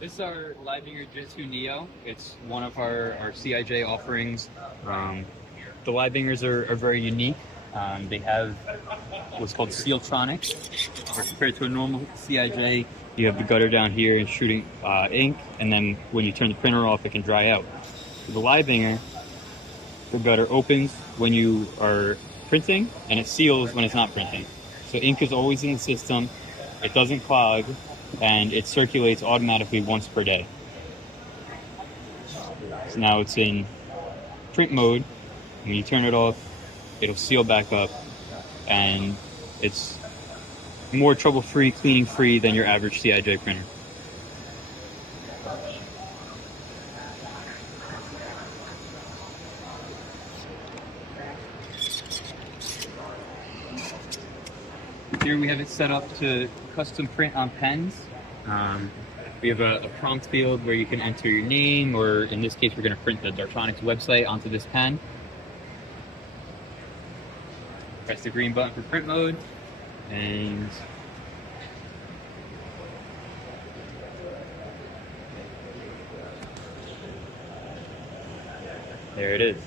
This is our Leibinger JET2 NEO. It's one of our CIJ offerings. The Leibingers are very unique. They have what's called Dartronics. Compared to a normal CIJ, you have the gutter down here and shooting ink, and then when you turn the printer off, it can dry out. For the Leibinger, the gutter opens when you are printing, and it seals when it's not printing. So ink is always in the system, it doesn't clog, and it circulates automatically once per day. So now it's in print mode. When you turn it off, it'll seal back up, and it's more trouble-free, cleaning-free than your average CIJ printer. Here we have it set up to custom print on pens. We have a prompt field where you can enter your name, or in this case, we're going to print the Dartronics website onto this pen. Press the green button for print mode, and there it is.